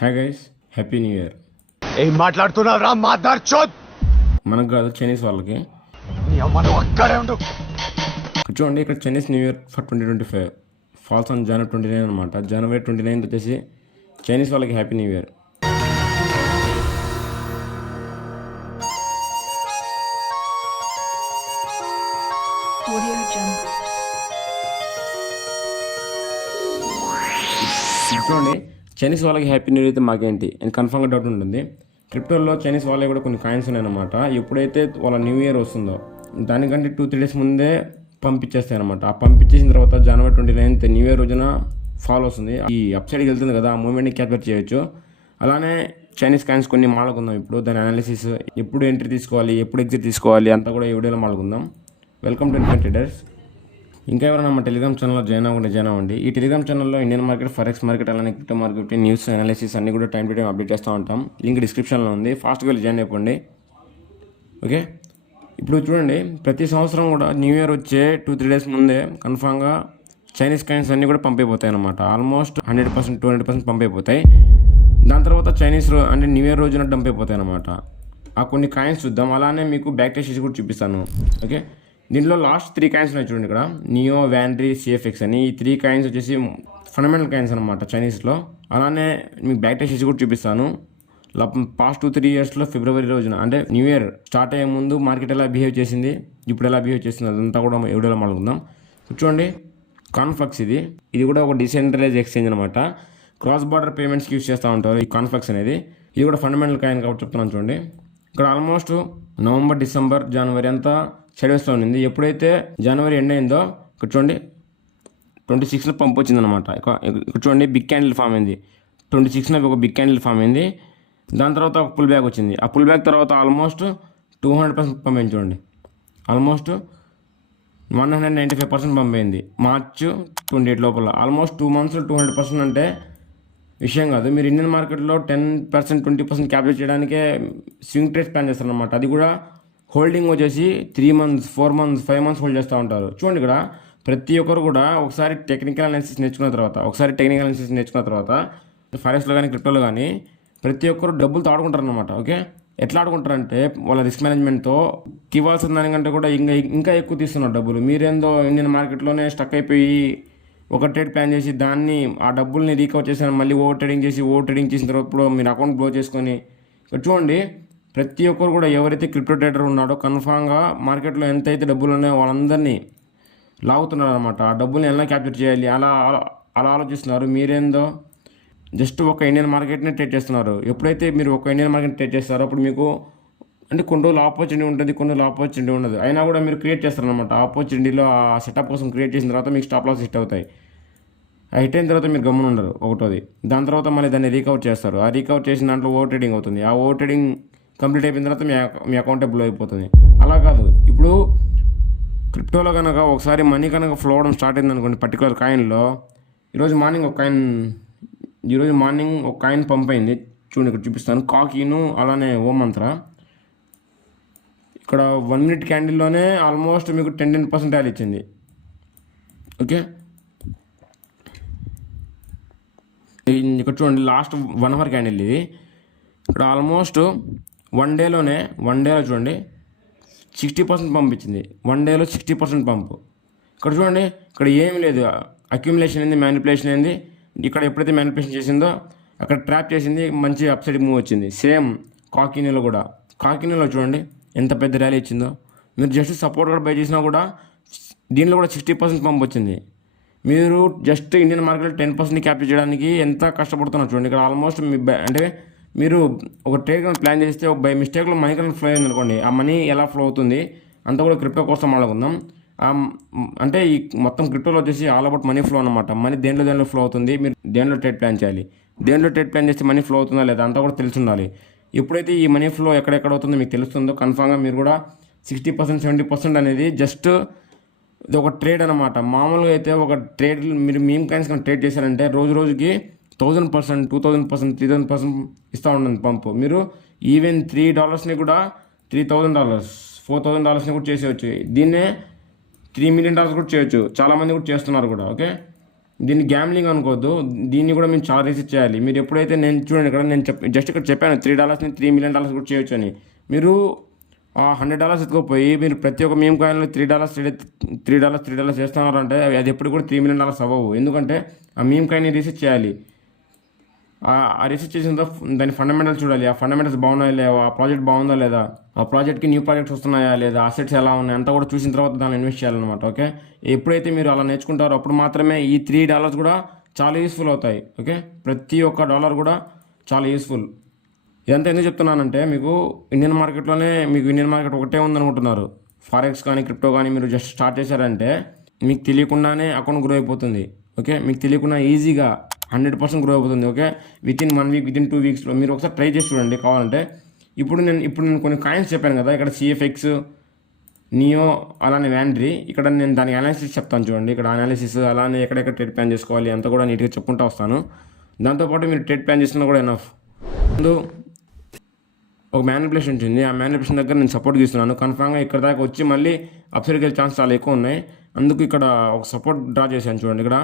Hi guys, happy new year. ఏం మాట్లాడుతున్నావురా mother చోద్? మనకు కాదు, చైనీస్ వాళ్ళకి. నీ అమ్మ నువ్వు అక్కడే ఉండు. చూడండి, ఇక్కడ Chinese new year for 2025 falls on January 29 అనమాట. జనవరి 29 వచ్చేసి చైనీస్ వాళ్ళకి హ్యాపీ న్యూ ఇయర్. చూడండి, చైనీస్ వాళ్ళకి హ్యాపీ న్యూ ఇయర్ అయితే మాకేంటి అని కన్ఫర్మ్గా డౌట్ ఉంటుంది. క్రిప్టోలో చైనీస్ వాళ్ళకి కూడా కొన్ని కాయిన్స్ ఉన్నాయన్నమాట. ఎప్పుడైతే వాళ్ళ న్యూ ఇయర్ వస్తుందో దానికంటే 2-3 డేస్ ముందే పంపించేస్తాయి అనమాట. ఆ పంపించేసిన తర్వాత జనవరి 29 న్యూ ఇయర్ రోజున ఫాల్ వస్తుంది. ఈ అప్సైడ్కి వెళ్తుంది కదా, ఆ మూమెంట్ని క్యాప్చర్ చేయొచ్చు. అలానే చైనీస్ కాయిన్స్ కొన్ని మాట్లాడుకుందాం ఇప్పుడు. దాని అనాలిసిస్, ఎప్పుడు ఎంట్రీ తీసుకోవాలి, ఎప్పుడు ఎగ్జిట్ తీసుకోవాలి అంతా కూడా ఈ వీడియోలో మాట్లాడుకుందాం. Welcome to infant traders. ఇంకా ఎవరైనా మా టెలిగ్రామ్ ఛానల్లో జాయిన్ అవ్వండి. ఈ టెలిగ్రామ్ ఛానల్లో ఇండియన్ మార్కెట్, ఫారెక్స్ మార్కెట్, అలానే క్రిప్టో మార్కెట్ న్యూస్, అనాలిసిస్ అన్ని కూడా టైం టు టైం అప్డేట్ చేస్తూ ఉంటాం. లింక్ డిస్క్రిప్షన్లో ఉంది. ఫాస్ట్గా వెళ్ళి జాయిన్ అయిపోండి. ఓకే, ఇప్పుడు చూడండి, ప్రతి సంవత్సరం కూడా న్యూ ఇయర్ వచ్చే 2-3 డేస్ ముందే కన్ఫామ్గా చైనీస్ కాయిన్స్ అన్నీ కూడా పంపైపోతాయి అనమాట. ఆల్మోస్ట్ 100%, 200% పంపైపోతాయి. దాని తర్వాత చైనీస్ అంటే న్యూ ఇయర్ రోజున డంప్ అయిపోతాయి అనమాట. ఆ కొన్ని కాయిన్స్ చూద్దాం. అలానే మీకు బ్యాక్ టెస్ట్ కూడా చూపిస్తాను. ఓకే, దీంట్లో లాస్ట్ 3 కాయిన్స్ ఉన్నాయి చూడండి. ఇక్కడ నియో, వ్యాన్రీ, సిఎఫ్ఎక్స్ అని ఈ 3 కాయిన్స్ వచ్చేసి ఫండమెంటల్ కాయిన్స్ అనమాట చైనీస్లో. అలానే మీకు బ్యాక్ టెస్ట్ కూడా చూపిస్తాను. పాస్ట్ 2-3 ఇయర్స్లో ఫిబ్రవరి రోజున అంటే న్యూ ఇయర్ స్టార్ట్ అయ్యే ముందు మార్కెట్ ఎలా బిహేవ్ చేసింది, ఇప్పుడు ఎలా బిహేవ్ చేసింది అదంతా కూడా వీడియోలో మాట్లాడుకుందాం. చూడండి, కాన్ఫ్లక్స్ ఇది కూడా ఒక డిసెంట్రలైజ్ ఎక్స్చేంజ్ అనమాట. క్రాస్ బార్డర్ పేమెంట్స్కి యూస్ చేస్తూ ఉంటారు ఈ కాన్ఫ్లక్స్ అనేది. ఇది కూడా ఫండమెంటల్ కాయిన్ కాబట్టి చెప్తున్నాను చూడండి. ఇక్కడ ఆల్మోస్ట్ నవంబర్, డిసెంబర్, జనవరి అంతా సైడ్వేస్లో ఉంది. ఎప్పుడైతే జనవరి ఎండ్ అయిందో ఇక్కడ చూడండి 26లో పంప్ వచ్చిందనమాట. ఇక్కడ చూడండి, బిగ్ క్యాండిల్ ఫామ్ అయింది. 26లో ఒక బిగ్ క్యాండిల్ ఫామ్ అయింది. దాని తర్వాత ఒక పుల్ బ్యాక్ వచ్చింది. ఆ పుల్ బ్యాక్ తర్వాత ఆల్మోస్ట్ 200% పంప్ అయింది చూడండి. ఆల్మోస్ట్ 195% పంప్ అయింది మార్చ్ 28 లోపల. ఆల్మోస్ట్ 2 monthsలో 200% అంటే విషయం కాదు. మీరు ఇండియన్ మార్కెట్లో 10%, 20% క్యాప్చర్ చేయడానికే స్వింగ్ ట్రేడ్స్ ప్లాన్ చేస్తారనమాట. అది కూడా హోల్డింగ్ వచ్చేసి 3 months, 4 months, 5 months హోల్డ్ చేస్తూ ఉంటారు. చూడండి, ఇక్కడ ప్రతి ఒక్కరు కూడా ఒకసారి టెక్నికల్ అనాలిసిస్ నేర్చుకున్న తర్వాత ఫారెక్స్లో కానీ క్రిప్టోలో కానీ ప్రతి ఒక్కరు డబ్బులతో ఆడుకుంటారు అనమాట. ఓకే, ఎట్లా ఆడుకుంటారంటే వాళ్ళ రిస్క్ మేనేజ్మెంట్తో ఇవ్వాల్సిన దానికంటే కూడా ఇంకా ఎక్కువ తీస్తున్నారు డబ్బులు. మీరేందో ఇండియన్ మార్కెట్లోనే స్టక్ అయిపోయి ఒక ట్రేడ్ ప్లాన్ చేసి దాన్ని ఆ డబ్బుల్ని రీకవర్ చేసి మళ్ళీ ఓవర్ ట్రేడింగ్ చేసిన తర్వాత ఇప్పుడు మీరు అకౌంట్ క్లోజ్ చేసుకొని ఇక్కడ చూడండి, ప్రతి ఒక్కరు కూడా ఎవరైతే క్రిప్టో ట్రేడర్ ఉన్నాడో కన్ఫామ్గా మార్కెట్లో ఎంతైతే డబ్బులు ఉన్నాయో వాళ్ళందరినీ లాగుతున్నారు అనమాట. ఆ డబ్బుల్ని ఎలా క్యాప్చర్ చేయాలి అలా ఆలోచిస్తున్నారు. మీరేందో జస్ట్ ఒక ఇండియన్ మార్కెట్ని ట్రేడ్ చేస్తున్నారు. ఎప్పుడైతే మీరు ఒక ఇండియన్ మార్కెట్ ట్రేడ్ చేస్తారో అప్పుడు మీకు అంటే కొన్ని రోజులు ఆపర్చునిటీ ఉంటుంది, కొన్ని రోజులు ఆపర్చునిటీ ఉండదు. అయినా కూడా మీరు క్రియేట్ చేస్తారనమాట. ఆపర్చునిటీలో ఆ సెటప్ కోసం క్రియేట్ చేసిన తర్వాత మీకు స్టాప్ లాస్ హిట్ అవుతాయి. ఆ హిట్ అయిన తర్వాత మీరు గమ్మున ఉండరు ఒకటోది. దాని తర్వాత మళ్ళీ దాన్ని రీకవర్ చేస్తారు. ఆ రీకవర్ చేసిన దాంట్లో ఓవర్ ట్రేడింగ్ అవుతుంది. ఆ ఓవర్ ట్రేడింగ్ కంప్లీట్ అయిపోయిన తర్వాత మీ అకౌంటే బ్లో అయిపోతుంది. అలా కాదు, ఇప్పుడు క్రిప్టోలో కనుక ఒకసారి మనీ కనుక ఫ్లో అవడం స్టార్ట్ అయింది అనుకోండి పర్టికులర్ కాయిన్లో. ఈరోజు మార్నింగ్ ఒక కాయిన్ పంప్ అయింది చూడండి. ఇక్కడ చూపిస్తాను, కాకీను అలానే ఓం మంత్ర. ఇక్కడ 1 minute క్యాండిల్లోనే ఆల్మోస్ట్ మీకు 10% ర్యాలీ ఇచ్చింది. ఓకే, ఇక్కడ చూడండి, లాస్ట్ 1 hour క్యాండిల్ ఇది. ఇక్కడ ఆల్మోస్ట్ వన్ డేలో చూడండి 60% పంప్ ఇచ్చింది. 1 dayలో 60% పంపు. ఇక్కడ చూడండి, ఇక్కడ ఏమి లేదు, అక్యుములేషన్ ఏంది, మ్యానిపులేషన్ ఏంది. ఇక్కడ ఎప్పుడైతే మ్యానిపులేషన్ చేసిందో అక్కడ ట్రాప్ చేసింది, మంచి అప్సైడ్ మూవ్ వచ్చింది. సేమ్ కాకినీలో కూడా చూడండి ఎంత పెద్ద ర్యాలీ ఇచ్చిందో. మీరు జస్ట్ సపోర్ట్ కూడా బై చేసినా కూడా దీనిలో కూడా 60% పంప్ వచ్చింది. మీరు జస్ట్ ఇండియన్ మార్కెట్లో 10% క్యాప్చర్ చేయడానికి ఎంత కష్టపడుతున్నారు చూడండి. ఇక్కడ ఆల్మోస్ట్ అంటే మీరు ఒక ట్రేడ్ ప్లాన్ చేస్తే ఒక బై మిస్టేక్లో మనీ కనుక ఫ్లో అయింది అనుకోండి, ఆ మనీ ఎలా ఫ్లో అవుతుంది అంతా కూడా క్రిప్టో కోసం మాట్లాడుకుందాం. అంటే ఈ మొత్తం క్రిప్టోలో వచ్చేసి ఆల్ అబౌట్ మనీ ఫ్లో అనమాట. మనీ దేంట్లో ఫ్లో అవుతుంది, మీరు దేంట్లో ట్రేడ్ ప్లాన్ చేయాలి, దేంట్లో ట్రేడ్ ప్లాన్ చేస్తే మనీ ఫ్లో అవుతుందా లేదా అంతా కూడా తెలిసి ఉండాలి. ఎప్పుడైతే ఈ మనీ ఫ్లో ఎక్కడెక్కడ అవుతుందో మీకు తెలుస్తుందో కన్ఫామ్గా మీరు కూడా 60%, 70% అనేది జస్ట్ ఇది ఒక ట్రేడ్ అనమాట. మామూలుగా అయితే ఒక ట్రేడ్ మీరు మీమ్ కాయిన్స్ కానీ ట్రేడ్ చేశారంటే రోజుకి 1000%, 2000%, 3000% ఇస్తూ ఉంటుంది పంపు. మీరు ఈవెన్ $3 కూడా $3,000, $4,000 కూడా చేసేయచ్చు. దీన్నే $3 million కూడా చేయొచ్చు. చాలామంది కూడా చేస్తున్నారు కూడా. ఓకే, దీన్ని గ్యామ్లింగ్ అనుకోవద్దు, దీన్ని కూడా మేము చాలా రీసెర్చ్ చేయాలి. మీరు ఎప్పుడైతే నేను చూడండి ఇక్కడ నేను జస్ట్ ఇక్కడ చెప్పాను $3ని $3 million కూడా చేయొచ్చు అని. మీరు ఆ $100 ఎత్తుకోపోయి మీరు ప్రతి ఒక్క మేము కాయిన్లో $3 చేస్తున్నారంటే అది ఎప్పుడు కూడా $3 million అవ్వవు. ఎందుకంటే ఆ మేము కాయిన్ని రీసెర్చ్ చేయాలి. ఆ రీసెర్చ్ చేసిన తర్వాత దాని ఫండమెంటల్స్ చూడాలి. ఆ ఫండమెంటల్స్ బాగున్నాయా లేవా, ఆ ప్రాజెక్ట్ బాగుందా లేదా, ఆ ప్రాజెక్ట్కి న్యూ ప్రాజెక్ట్స్ వస్తున్నాయా లేదా, అసెట్స్ ఎలా ఉన్నాయి అంతా కూడా చూసిన తర్వాత దాన్ని ఇన్వెస్ట్ చేయాలన్నమాట. ఓకే, ఎప్పుడైతే మీరు అలా నేర్చుకుంటారో అప్పుడు మాత్రమే ఈ $3 కూడా చాలా యూస్ఫుల్ అవుతాయి. ఓకే, ప్రతి ఒక్క డాలర్ కూడా చాలా యూస్ఫుల్. ఇదంతా ఎందుకు చెప్తున్నానంటే మీకు ఇండియన్ మార్కెట్ ఒకటే ఉందనుకుంటున్నారు. ఫారెక్స్ కానీ క్రిప్టో కానీ మీరు జస్ట్ స్టార్ట్ చేశారంటే మీకు తెలియకుండానే అకౌంట్ గ్రో అయిపోతుంది. ఓకే, మీకు తెలియకుండా ఈజీగా 100% గ్రో అయిపోతుంది. ఓకే, వితిన్ 1 వీక్, వితిన్ 2 వీక్స్లో మీరు ఒకసారి ట్రై చేసి చూడండి కావాలంటే. ఇప్పుడు నేను కొన్ని కాయిన్స్ చెప్పాను కదా, ఇక్కడ CFX, నియో, అలానే వ్యాండ్రీ. ఇక్కడ నేను దాని అనాలిసిస్ చెప్తాను చూడండి. ఇక్కడ అనాలిసిస్ అలానే ఎక్కడెక్కడ ట్రేడ్ ప్లాన్ చేసుకోవాలి అంతా కూడా నీట్గా చెప్పుకుంటూ వస్తాను. దాంతోపాటు మీరు ట్రేడ్ ప్లాన్ చేసినా కూడా ఎనఫ్. ముందు ఒక మ్యానిపులేషన్ ఉంటుంది, ఆ మ్యానిపులేషన్ దగ్గర నేను సపోర్ట్ గీస్తున్నాను. కన్ఫామ్గా ఇక్కడ దాకా వచ్చి మళ్ళీ అప్సైడ్కి వెళ్ళే ఛాన్స్ చాలా ఎక్కువ ఉన్నాయి. అందుకు ఇక్కడ ఒక సపోర్ట్ డ్రా చేశాను చూడండి. ఇక్కడ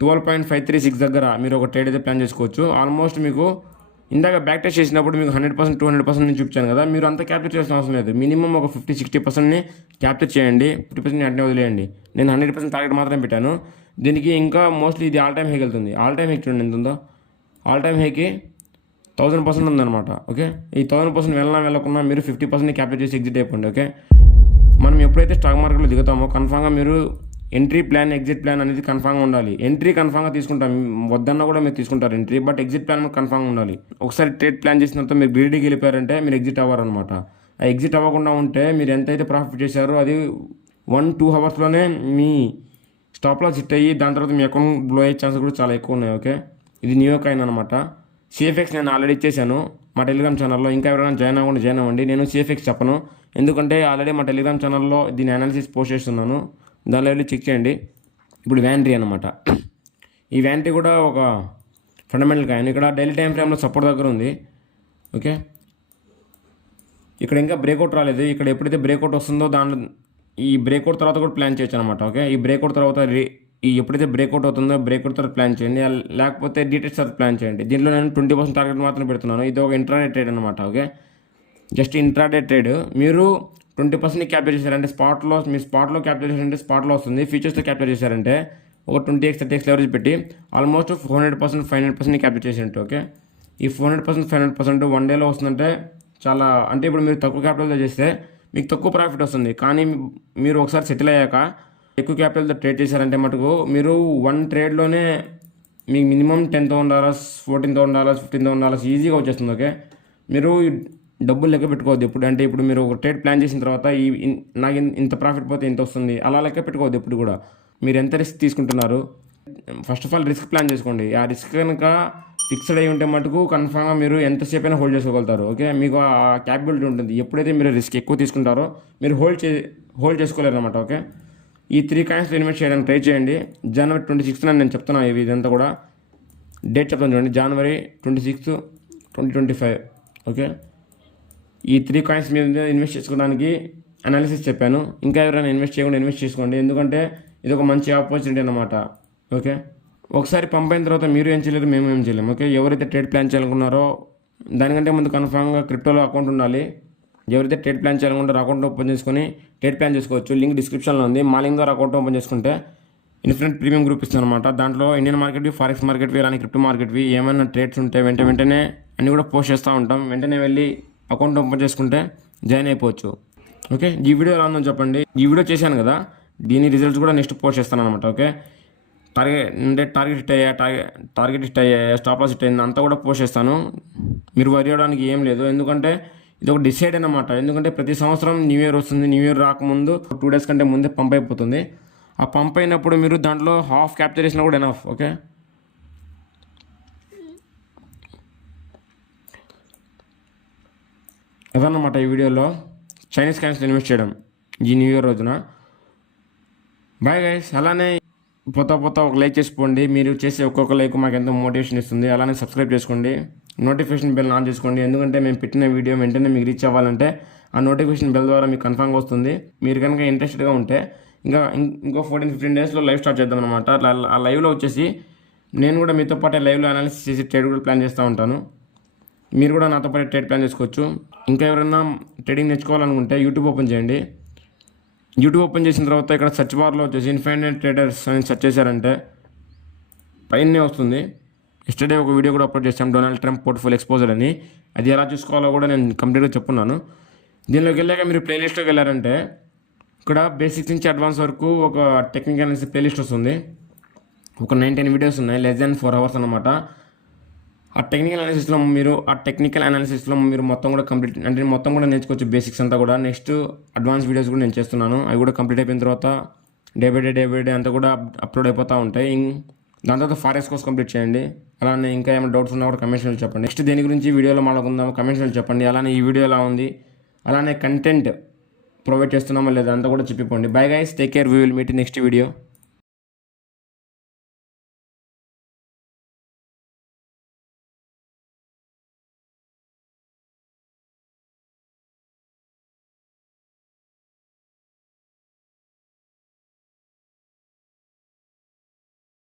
12.536 దగ్గర మీరు ఒక ట్రేడ్ అయితే ప్లాన్ చేసుకోవచ్చు. ఆల్మోస్ట్ మీకు ఇందాక బ్యాక్ టెస్ట్ చేసినప్పుడు మీకు 100% 200% నేను చూపించాను కదా, మీరు అంతా క్యాప్చర్ చేసిన అవసరం లేదు. మినిమం ఒక 50-60%ని క్యాప్చర్ చేయండి, 50% అట్నే వదిలేయండి. నేను 100% టార్గెట్ మాత్రమే పెట్టాను. దీనికి ఇంకా మోస్ట్లీ ఇది ఆల్ టైమ్ హైకి వెళ్తుంది. ఆల్ టైమ్ హైకి చూడండి ఎంత ఉందో. ఆల్ టైమ్ హైకి 1000% ఉందన్నమాట. ఓకే, ఈ 1000% వెళ్ళకున్నా మీరు 50% క్యాప్చర్ చేసి ఎగ్జిట్ అయిపోండి. ఓకే, మనం ఎప్పుడైతే స్టాక్ మార్కెట్లో దిగుతామో కన్ఫామ్గా మీరు ఎంట్రీ ప్లాన్, ఎగ్జిట్ ప్లాన్ అనేది కన్ఫామ్గా ఉండాలి. ఎంట్రీ కన్ఫామ్గా తీసుకుంటాం, వద్దన్నా కూడా మీరు తీసుకుంటారు ఎంట్రీ, బట్ ఎగ్జిట్ ప్లాన్ కన్ఫామ్గా ఉండాలి. ఒకసారి ట్రేడ్ ప్లాన్ చేసిన తర్వాత మీరు గ్రీడీకి వెళ్ళిపోయారంటే మీరు ఎగ్జిట్ అవ్వారనమాట. ఆ ఎగ్జిట్ అవ్వకుండా ఉంటే మీరు ఎంతైతే ప్రాఫిట్ చేశారో అది 1-2 అవర్స్లోనే మీ స్టాప్ లాస్ హిట్ అయ్యి దాని తర్వాత మీ అకౌంట్ బ్లో అయ్యే ఛాన్సెస్ కూడా చాలా ఎక్కువ ఉన్నాయి. ఓకే, ఇది న్యూ కాయిన్ అనమాట. CFX నేను ఆల్రెడీ ఇచ్చేసాను మా టెలిగ్రామ్ ఛానల్లో. ఇంకా ఎవరైనా జాయిన్ అవ్వండి. నేను CFX చెప్పను, ఎందుకంటే ఆల్రెడీ మా టెలిగ్రామ్ ఛానల్లో దీని అనాలిసిస్ పోస్ట్ చేస్తున్నాను, దానిలో వెళ్ళి చెక్ చేయండి. ఇప్పుడు వ్యాంట్రీ అనమాట. ఈ వ్యాంట్రీ కూడా ఒక ఫండమెంటల్ కాయిన్. ఇక్కడ డైలీ టైం ఫ్రేమ్లో సపోర్ట్ దగ్గర ఉంది. ఓకే, ఇక్కడ ఇంకా బ్రేక్అవుట్ రాలేదు. ఇక్కడ ఎప్పుడైతే బ్రేక్అవుట్ వస్తుందో దాంట్లో ఈ బ్రేక్అవుట్ తర్వాత కూడా ప్లాన్ చేయొచ్చు అనమాట. ఓకే, ఈ బ్రేక్అవుట్ తర్వాత ఎప్పుడైతే బ్రేక్అవుట్ అవుతుందో బ్రేక్అవుట్ తర్వాత ప్లాన్ చేయండి, లేకపోతే డీటెయిల్స్ తర్వాత ప్లాన్ చేయండి. దీంట్లో నేను 20% టార్గెట్ మాత్రం పెడుతున్నాను. ఇది ఒక ఇంట్రాడే ట్రేడ్ అనమాట. Okay, just intraday trade. మీరు 20% క్యాప్చర్ చేశారంటే స్పాట్లో క్యాప్చర్ చేశారంటే స్పాట్లో వస్తుంది. ఫ్యూచర్స్లో క్యాప్చర్ చేశారంటే ఒక 20x 30x లెవరేజ్ పెట్టి ఆల్మోస్ట్ 400% 500% క్యాప్చర్ చేసినట్టు. ఓకే, ఈ 400% 500% 1 డేలో వస్తుందంటే చాలా, అంటే ఇప్పుడు మీరు తక్కువ క్యాపిటల్తో చేస్తే మీకు తక్కువ ప్రాఫిట్ వస్తుంది. కానీ మీరు ఒకసారి సెటిల్ అయ్యాక ఎక్కువ క్యాపిటల్తో ట్రేడ్ చేశారంటే మటుకు మీరు 1 ట్రేడ్లోనే మీకు మినిమం $10,000, $14,000, $15,000 ఈజీగా వచ్చేస్తుంది. ఓకే, మీరు డబ్బులు లెక్క పెట్టుకోవద్దు ఎప్పుడు. అంటే ఇప్పుడు మీరు ఒక ట్రేడ్ ప్లాన్ చేసిన తర్వాత నాకు ఇంత ప్రాఫిట్ పోతే ఇంత వస్తుంది అలా లెక్క పెట్టుకోవద్దు ఎప్పుడు కూడా. మీరు ఎంత రిస్క్ తీసుకుంటున్నారు, first of all risk plan చేసుకోండి. ఆ రిస్క్ కనుక ఫిక్స్డ్ అయి ఉంటే మటుకు కన్ఫామ్గా మీరు ఎంతసేపు అయినా హోల్డ్ చేసుకోగలుగుతారు. ఓకే, మీకు ఆ క్యాపబిలిటీ ఉంటుంది. ఎప్పుడైతే మీరు రిస్క్ ఎక్కువ తీసుకుంటారో మీరు హోల్డ్ చేసుకోలేరు అనమాట. ఓకే, ఈ 3 కాయిన్స్లో ఇన్వెస్ట్ చేయడానికి ట్రై చేయండి. January 26th నేను చెప్తున్నాను ఇదంతా కూడా. డేట్ చెప్తాను చూడండి, January 26, 2025. ఓకే, ఈ 3 కాయిన్స్ మీద ఇన్వెస్ట్ చేసుకోవడానికి అనాలిసిస్ చెప్పాను. ఇంకా ఎవరైనా ఇన్వెస్ట్ చేయకుండా ఇన్వెస్ట్ చేసుకోండి, ఎందుకంటే ఇది ఒక మంచి ఆపర్చునిటీ అనమాట. ఓకే, ఒకసారి పంపైన తర్వాత మీరు ఏం చేయలేరు, మేము ఏం చేయలేము. ఓకే, ఎవరైతే ట్రేడ్ ప్లాన్ చేయాలనుకున్నారో దానికంటే ముందు కన్ఫామ్గా క్రిప్టోలో అకౌంట్ ఉండాలి. ఎవరైతే ట్రేడ్ ప్లాన్ చేయాలనుకుంటారో అకౌంట్ ఓపెన్ చేసుకొని ట్రేడ్ ప్లాన్ చేసుకోవచ్చు. లింక్ డిస్క్రిప్షన్లో ఉంది. మా లింక్ ద్వారా అకౌంట్ ఓపెన్ చేసుకుంటే ఇన్ఫినిట్ ప్రీమియం గ్రూప్ ఇస్తుంది అనమాట. దాంట్లో ఇండియన్ మార్కెట్వి, ఫారెక్స్ మార్కెట్వి, అలానే క్రిప్టో మార్కెట్వి ఏమైనా ట్రేడ్స్ ఉంటే వెంటనే అన్నీ కూడా పోస్ట్ చేస్తూ ఉంటాం. వెంటనే వెళ్ళి అకౌంట్ ఓపెన్ చేసుకుంటే జాయిన్ అయిపోవచ్చు. ఓకే, ఈ వీడియో ఎలా ఉందని చెప్పండి. ఈ వీడియో చేశాను కదా, దీని రిజల్ట్స్ కూడా నెక్స్ట్ పోస్ట్ చేస్తాను అనమాట. ఓకే, టార్గెట్ హిట్ అయ్యాయి, స్టాప్ లాస్ హిట్ అయింది అంతా కూడా పోస్ట్ చేస్తాను. మీరు వరి అవడానికి ఏం లేదు, ఎందుకంటే ఇది ఒక డిసైడ్ అనమాట. ఎందుకంటే ప్రతి సంవత్సరం న్యూ ఇయర్ వస్తుంది. న్యూ ఇయర్ రాకముందు 2 days కంటే ముందే పంప్ అయిపోతుంది. ఆ పంప్ అయినప్పుడు మీరు దాంట్లో హాఫ్ క్యాప్చర్ చేసినా కూడా ఎనఫ్. ఓకే, అదన్నమాట ఈ వీడియోలో చైనీస్ కాయిన్స్లో ఇన్వెస్ట్ చేయడం ఈ న్యూ ఇయర్ రోజున. Bye guys. అలానే పోతా ఒక లైక్ చేసుకోండి. మీరు చేసే ఒక్కొక్క లైక్ మాకు ఎంతో మోటివేషన్ ఇస్తుంది. అలానే సబ్స్క్రైబ్ చేసుకోండి, నోటిఫికేషన్ బెల్ ఆన్ చేసుకోండి. ఎందుకంటే మేము పెట్టిన వీడియో వెంటనే మీకు రీచ్ అవ్వాలంటే ఆ నోటిఫికేషన్ బెల్ ద్వారా మీకు కన్ఫామ్గా వస్తుంది. మీరు కనుక ఇంట్రెస్టెడ్గా ఉంటే ఇంకో 14-15 డేస్లో లైవ్ స్టార్ట్ చేద్దాం అనమాట. అట్లా ఆ లైవ్లో వచ్చేసి నేను కూడా మీతో పాటు లైవ్లో అనాలిసిస్ చేసి ట్రేడ్ కూడా ప్లాన్ చేస్తూ ఉంటాను. మీరు కూడా నాతో పాటు ట్రేడ్ ప్లాన్ చేసుకోవచ్చు. ఇంకా ఎవరైనా ట్రేడింగ్ నేర్చుకోవాలనుకుంటే యూట్యూబ్ ఓపెన్ చేయండి. యూట్యూబ్ ఓపెన్ చేసిన తర్వాత ఇక్కడ సెర్చ్ బార్లో వచ్చేసి ఇన్ఫైనైట్ ట్రేడర్స్ అని సెర్చ్ చేశారంటే పైనే వస్తుంది. ఎస్టర్డే ఒక వీడియో కూడా అప్లోడ్ చేశాం, డొనాల్డ్ ట్రంప్ పోర్ట్ఫోలియో ఎక్స్పోజర్ అని. అది ఎలా చూసుకోవాలో కూడా నేను కంప్లీట్గా చెప్పున్నాను. దీనిలోకి వెళ్ళాక మీరు ప్లేలిస్ట్లోకి వెళ్ళారంటే ఇక్కడ బేసిక్స్ నుంచి అడ్వాన్స్ వరకు ఒక టెక్నికల్ అనాలిసిస్ ప్లేలిస్ట్ వస్తుంది. ఒక 19 వీడియోస్ ఉన్నాయి, లెస్ దాన్ 4 hours అనమాట. ఆ టెక్నికల్ అనాలిసిస్లో మీరు మొత్తం కూడా కంప్లీట్ అంటే మొత్తం కూడా నేర్చుకోవచ్చు, బేసిక్స్ అంతా కూడా. నెక్స్ట్ అడ్వాన్స్ వీడియోస్ కూడా నేను చేస్తున్నాను, అవి కూడా కంప్లీట్ అయిపోయిన తర్వాత డే బై డే అంతా కూడా అప్లోడ్ అయిపోతూ ఉంటాయి. దాని తర్వాత ఫారెక్స్ కోర్స్ కంప్లీట్ చేయండి. అలానే ఇంకా ఏమైనా డౌట్స్ ఉన్నా కూడా కమెంట్స్లో చెప్పండి. నెక్స్ట్ దేని గురించి వీడియోలో మాట్లాడుకుందాం కమెంట్స్లో చెప్పండి. అలానే ఈ వీడియో ఎలా ఉంది, అలానే కంటెంట్ ప్రొవైడ్ చేస్తున్నామా లేదా అంతా కూడా చెప్పిపోండి. Bye guys, take care, we will meet next video.